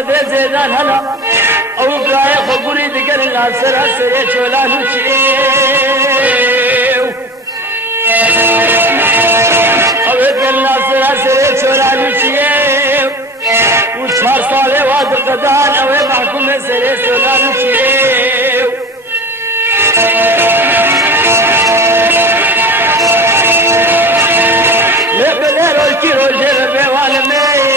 احمد زيدان هلا او براي خبري ذكر الناصر سري شولان شيو او ذكر الناصر سري شولان شيو وشهر صالح واد قدان او محكوم سري شولان شيو لبنيرو الكيلو جربي والميو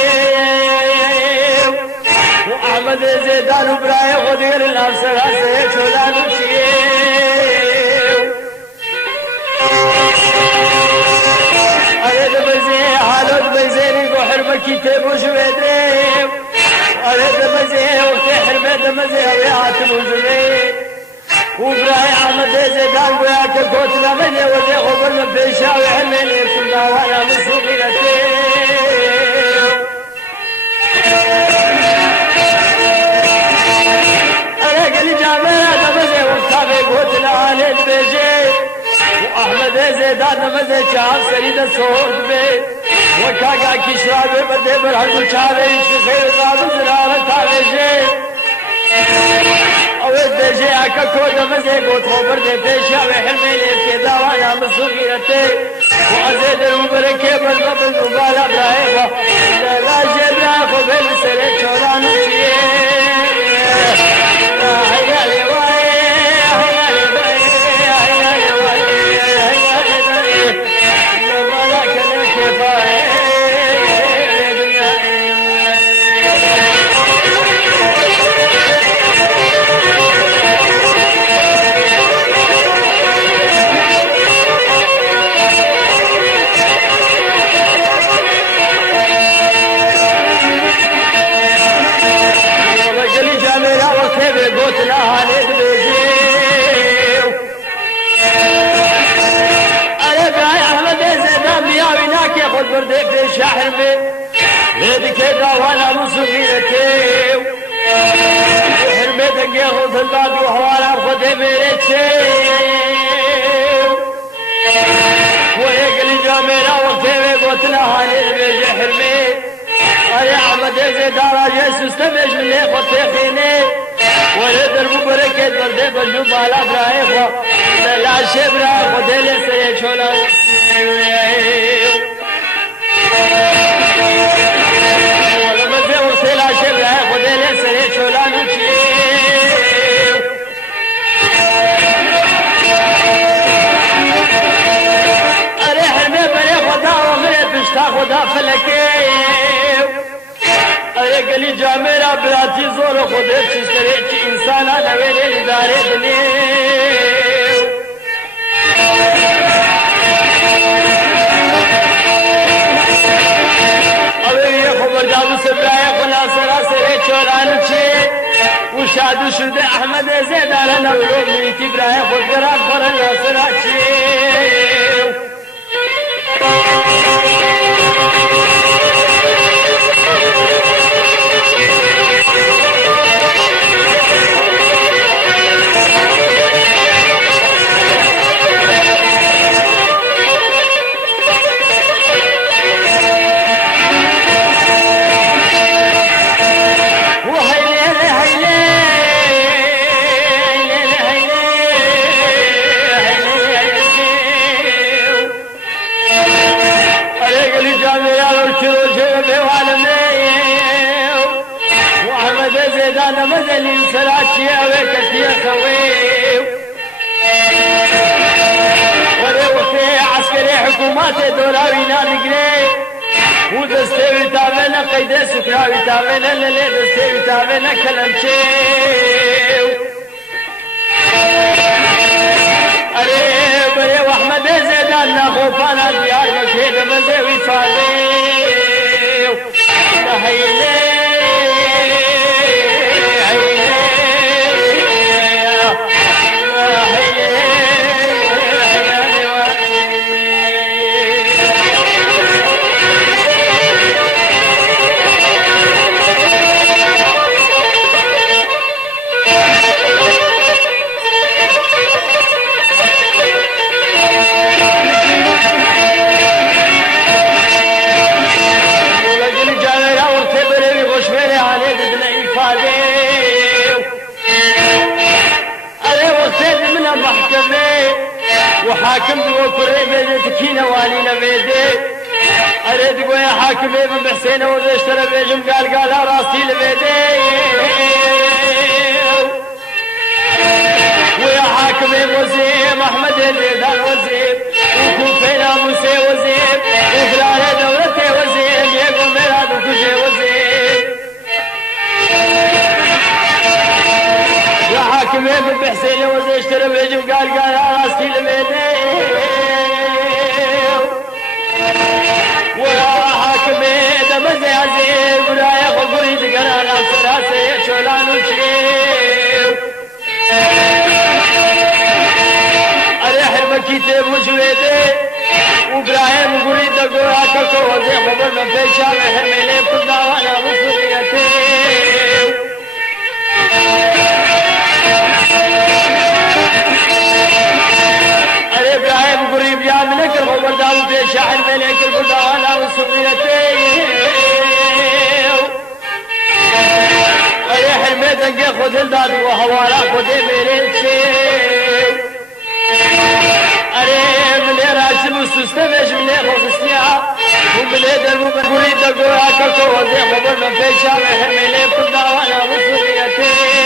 وأحمد زيدان وبراي غدير الأبصر هسه شولان وشيو أريد بزي حالود بزيني وحرمة كتاب وشويدريو أريد بزي وقتي حرمة دمزي ويعاتم وزمين وبراي أحمد زيدان وياك كوتنا مني وزي خبرنا بيشاوي حميني كلنا وانا مصوبي لتيو أنا قلي جامعنا دمزي وقتابي كوتنا عليك بيجي وأحمد زيدان دمزي شعب سريد الصورت بي وكاكا كشرابي بدي برحل وشعبي شخير ضابط زرارة تابيجي اوه دجي اكا كودا مزي قوت خبر دي بيشا وحلمي لابتدا وانا مصغيرتي وعزيد المبركي بالبابل مبالا برايبا لا جبرا خبر سري شوران وشيه حيالي واي حيالي واي حيالي واي حيالي واي لما لك الكفاية بردي في شحر بي ليدي كيدا وانا مصغيرتي حرمي دقي غوث الباب وحوالا خدي بيرتي ويقلي جامينا وكتبي قوتنا هاني بيجي حرمي يا احمد زيدان يسوس تمش من لي خطي خيني ولدر مبركة بردي بجو بالا برايخو لا شبرا خدي لسري شولا ولما زي وصيلا شبرا خدي لسري شولا نشيو اريح المي بلي خدا ومري بشتا خدا فلكيو اريق لي جاميرا براتي زور خدي تشتري چي انسانا نويلي اداري بنيو خبر جابو سبرايا قنا سراسري چورانو چي وشادو شده احمد زيدان نورو ميتي برايا خود قرار قرن ناصرا چي زيدان مزلي سراتي اويك يا خويو وروتي عسكري حكومات دوراوينا نقري ودستوي تابنا قيد سكراوي تابنا للي دستوي تابنا كلمشيو اري بري واحمد زيدان نخوفانا ديار مكيد مزوي فاليو نهيلي اريد قوي حاكمي بن حسين وزشتر بيجم قال راسي لبيدي ويا حاكمي وزيم احمد الزيدان وزيم وكوفينا موسى وزيم وفلان دولتي وزيم يقوم ميلاد وكجي وزيم يا حاكمي بن حسين وزشتر بيجم قال راسي لبيدي ويا حاكمي دمزي عزيز ورايا خبري تقرانا فراسي شولان وشريف اريح المكيتي وشويدي وابراهيم قولي دقوها كوكو وزي خبر من في شامع حميلي كنا وانا وصوليتي ابراهيم قريب يا ملك الخبر داود في شاعر ملك البلدان وصغيرتي ريح الميدان خذ الداد وهوالا خذ مريتي اريم اللي راسم وسستمش من اللي خصصنيها ومن دربو من قريب دقوها كوكو وزي خبر من في شاعر حميلي كنا وانا وصغيرتي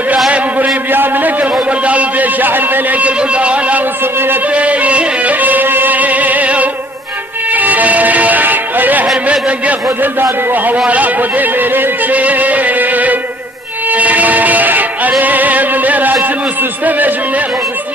ابراهيم قريب يا ملك الخبر داود في شاعر ملك البلدان وصغيرتي ريح الميدان خذ الداد وهوالا خذ مريتي اريم اللي راسم وسستمش من اللي خصصني